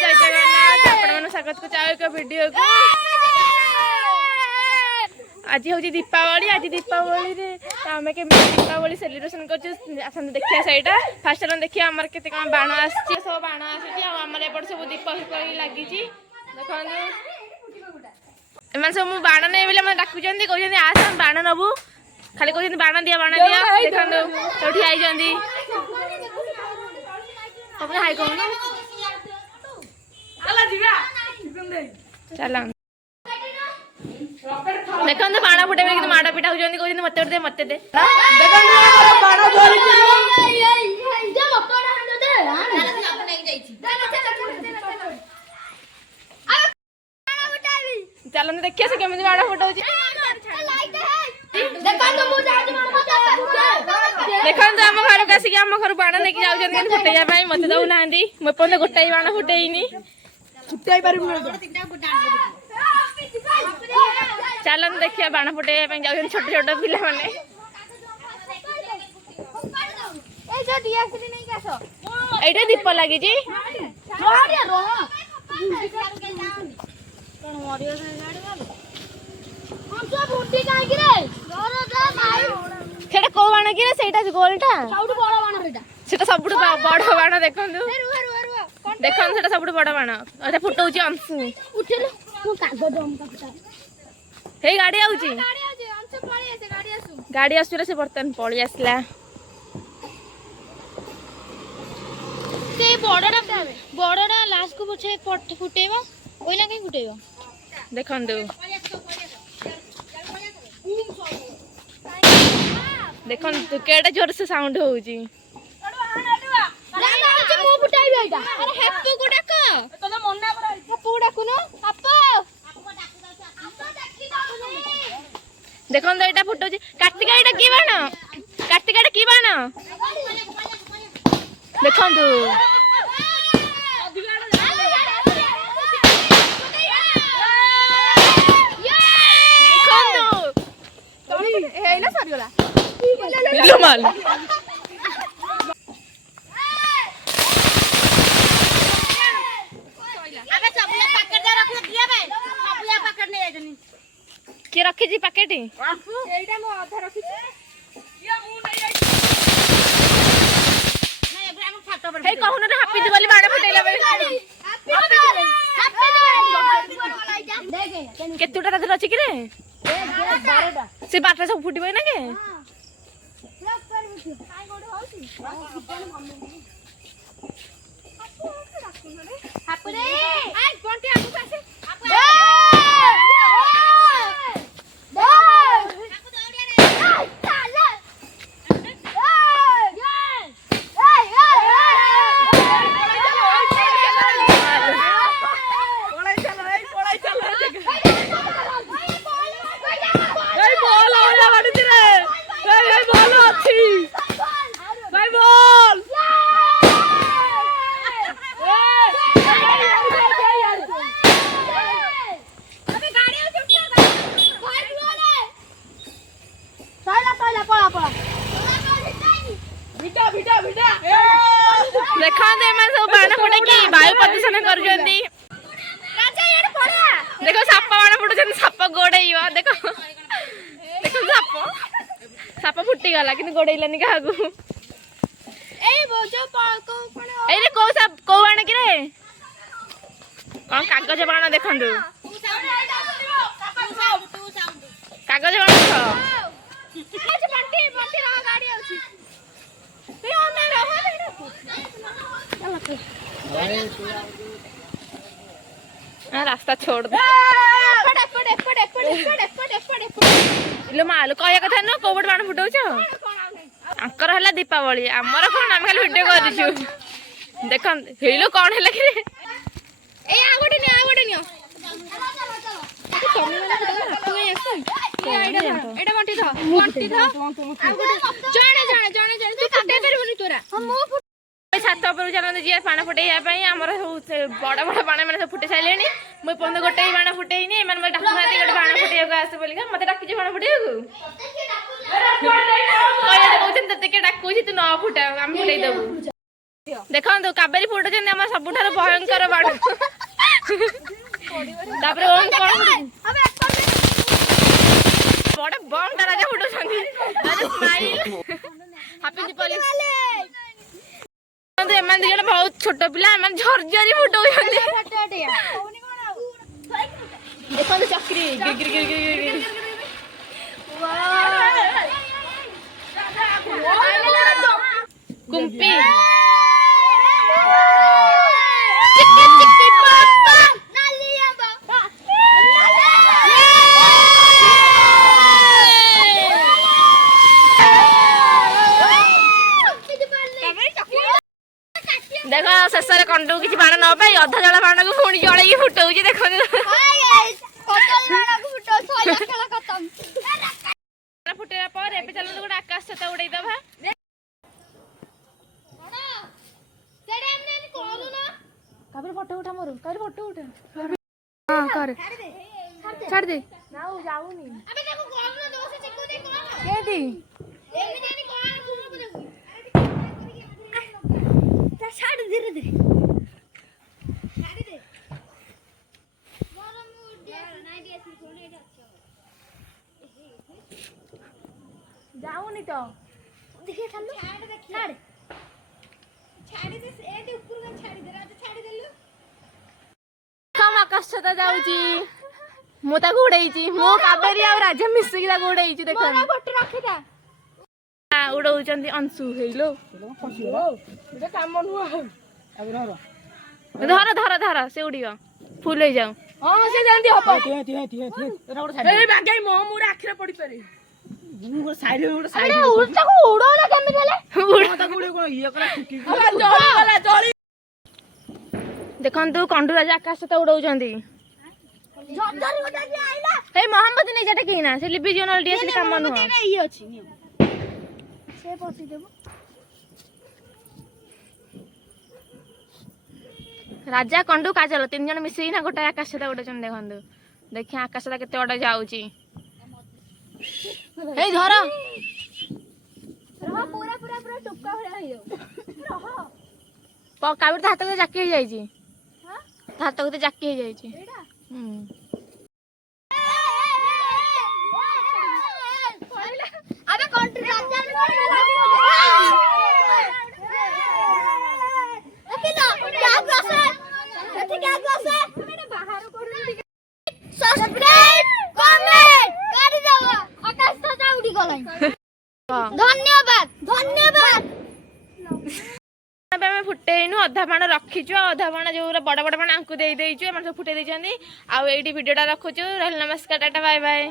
जय जगन्नाथ आपण मन स्वागत को चाहे एक वीडियो को आज हूँ दीपावली। आज दीपावली रे आम के दीपावली सेलिब्रेशन कर देखिए सहीटा फास्ट टाइम देखिए आम के बाण आस सब बाण आसर एपट सब दीप फीप लगी देखो एम सब मुझे बाण नहीं बोले डाकुं कहते आस बाण नबू खाली कहते बाण दिया देखो सब ठिया हाई कहून चल देखो बाण फुटे माड़ पिटा होती कहते मत दे मत दे चलते देखिए से केमी बाण फुटाऊ देखो आम घर को आसिक आम घर बाण लेके जाऊँ फुटेजा मत दौना मुझे गोटाई बाण फुटेनी चलन देखिए बाण फुटेबा जाऊँ छोट छोट पिला माने एटा दीप लगी कौ बाण कि गोलटा सब बड़ बाण देखो देखो सब बड़ बाण फुटाऊ अंशु हे गाड़ी आउची गाड़ी आसुरा से बर्तन पड़ी आसला बड़टा लास्ट को पछे फुटेबा ओइला कहीं फुटेबा देखंदु देखन तू केडा जोर से साउंड होउची मो फुटाई बेटा अरे हेप्पू को डाक तो मन्ना कर हेप्पू को डाकुनो अपो देखन तो एटा फुटोची कार्तिका एटा की बाण कार्तिका एटा की बाण देखंदु हेला सरी गला लो माल अबे चबुया पैकेट दे रख दिया बे चबुया पैकेट नहीं आजनी के रखी जी पैकेट एटा मो आधा रखी छी या मु नहीं आई नहीं एबे हम छात पर हे कहून रे हैप्पी दिवाली बाण फुटेला बे हैप्पी केतुटा रात अछि कि रे 12टा से 12टा सब फुटिबे ना के हापुरे आई कोंटी आगु पासे देखा सब बाण फुटे कि वायु प्रदूषण कर देखो साप बाण फुटे साप गोड़े देखो देखो साप फुटी गला कि गोड़ेलानी क्या कौ बाण कि कौन कागज बाण देखु कागज बाण रास्ता छोड़ दे माल कह कथा नुह कौट बाण फुटाऊच आंकर है दीपावली आमर कौन आम खाली भिडियो कर देख हेलो कौन है कि छात पर चलते जी बाण फुटेबा आमर बड़ बड़ बाण मैंने फुटे सारे मुझे पर्यटन गोटे बाण फुटेनी डाकू ना गोटे बाण फुटेगा आस बोलिका मत डाक बाण फुटेबू कहते डाकू तू न फुटा आम फुटे देबू ଦେଖନ୍ତୁ କାବେରୀ ଫୁଟୁଛନ୍ତି ଆମର ସବୁଠାରୁ ଭୟଙ୍କର ବାଣ। ତାପରେ ଓମ୍ କଣ ବଡ ବମ୍ ଟା ରାଜା ଫୁଟୁଛନ୍ତି। Smile happy Deepavali. ଏମାନେ ଦି ଜଣ ବହୁତ ଛୋଟ ପିଲା, ଏମାନେ ଝରଝରି ଫୁଟଉଛନ୍ତି। ଦେଖନ୍ତୁ ଚକ୍ରି କୁମ୍ପି देख शेष कंडू किसी बाण न पाई अधा जला बाण को पुणी जल फुटाऊँ देख फुटेरा पर एबे चलो गोटे आकाश छता उड़ाई दबा। काबरे फोटो उठा मोर काबरे फोटो उठा। हां कर छाड़ दे ना जाऊनी अबे देखो कॉल न दो से चिक्कू दे कौन केदी एमनी जानी कौन घूमो देखो छाड़ धीरे धीरे छाड़ दे मोर मूड नाइट एसी सोने এটা अच्छा जाऊनी तो देखिए चलो छाड़ दे छाड़ छाड़ी दे एटी ऊपर में छाड़ी दे राजा छाड़ी देलु कम आकाश छता जाउची मो ता उड़ाईची मो काबेरी आ राजा मिसिकी ता उड़ाईची देखो मोरा फोटो रखिता उड़ौचंदी अंशु हेलो फसियो एटा काम नु धर धर धर से उड़ियो फुल हो जाऊ हां से जानती हपा थे एटा गोटे ए बागाई मो मुरा आखिरे पड़ी पारे गुगु साइड उड़ता को उड़ो ना केमे देले उड़ो ता उड़े कोन ये कला ठुकी जली देखंतु कंडू राजा आकाश तो उड़ौचंदी जल्दी उड़ा जे आइला हे मोहम्मद नै जेटा कीना से लिबी जोनल डीएसएल काम नु ई अछि से पसी देबो राजा कंडू काजल तीन जन मिसी ना गोटा आकाश तो उड़चन देखंतु देखिया आकाश ता केते ओडा जाउची हे धर रह पूरा पूरा पूरा टुक्का भरा हियो रह काबीर हाथ को जाकी हो जाईची हां हाथ को जाकी हो जाईची एडा अबे कंट्री राजा अकेला क्या ग्लास है क्या ग्लास है मैंने बाहर करू सब्सक्राइब कमेंट कर दबो आकाश तो उड़ी गलाई धन्यवाद धन्यवाद मैं फुटेनु अधा बाण रखीचु अधा बाण जो बड़ बड़ बाण आंकु दे देइचु एमन सब फुटे देइचंदी आ एडी वीडियोटा रखुचु रहल नमस्कार टाटा बाय बाय।